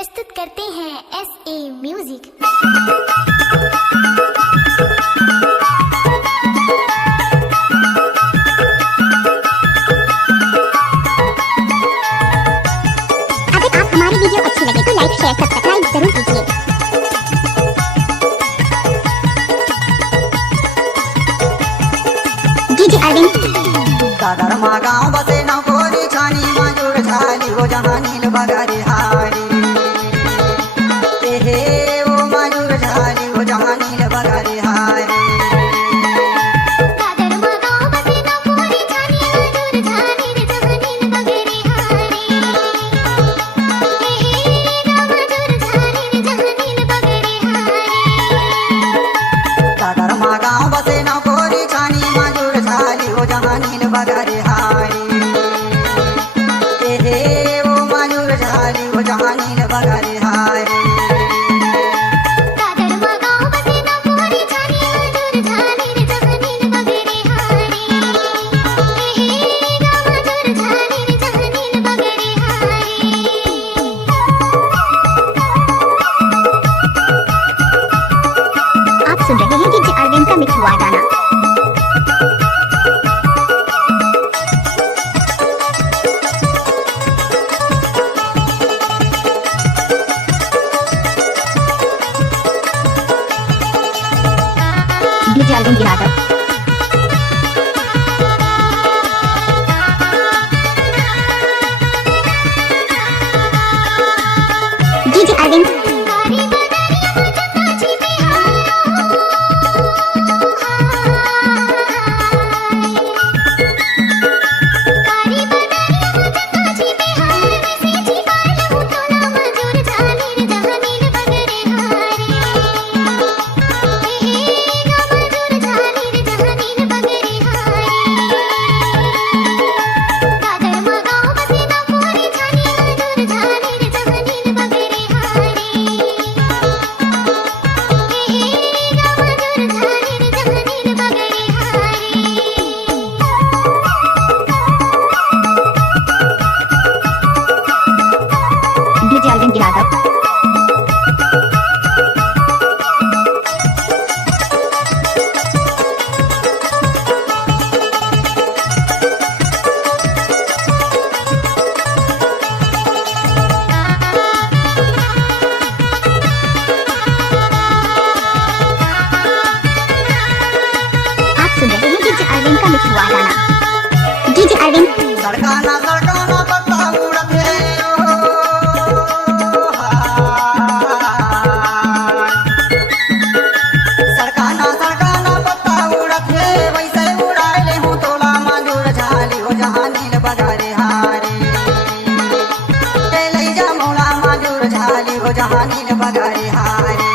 प्रस्तुत करते हैं SA म्यूजिक। अगर आप हमारी वीडियो अच्छी लगे तो लाइक शेयर सब्सक्राइब जरूर कीजिए। डीजे अरविंद दादर मा गाँव बसे न कोरी छानी मजूर झाली हो जहानील बगारी हारी हे वो मजूर झाली हो जहानील बगारी हारी दादर मा गाँव बसे न कोरी छानी मजूर झाली रे जहानील बगारी हारी मजूर झाली रे जहानील बगारी हारी दादर मा गाँव बसे न कोरी छानी मजूर झाली हो जहानील बगारी हारी हे वो मजूर झाली हो जहानील बगारी हारी दादर मा गाँव बसे न कोरी छानी मजूर झाली रे जहानील बगारी हारी मजूर झाली रे जहानील बगारी हारी। आप सुन रहे हैं डीजे अरविंद का मिक्स हुआ गाना। डीजे अरविंद यादव डीजे अरविंद कारी बदरिया मुझको छिपे कारी बदरिया मुझको छिपे हाय वैसे छिपा लूं थोड़ा मजूर झाली रे जहानील बगरे हारी मजूर झाली रे जहानील बगरे हारी। दादर मा गाँव बसे न कोरी छानी मजूर झाली रे जहानील बगरे हारी मजूर झाली रे जहानील बगरे हारी। डीजे अरविंद यादव आप सुन रहे हैं डीजे अरविंद का मिक्स हुआ गाना। डीजे अरविंद सड़काना पत्ता उड़त है सड़काना पत्ता उड़त है वैसे उड़ाए ले हूँ तोला मजूर झाली हो जहानील बगारे हारी ले जा मोला मजूर झाली हो जहानील बगारे हारी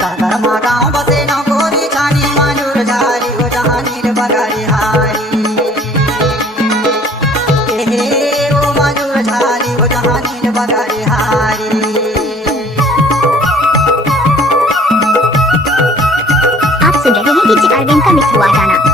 दादर मा गाँव बसे न कोरी छानी मजूर झाली हो जहानील बगारे हारी हे वो मजूर झाली हो जहानील बगारे हारी। आप सुन रहे हैं डीजे अरविंद का मिक्स हुआ गाना।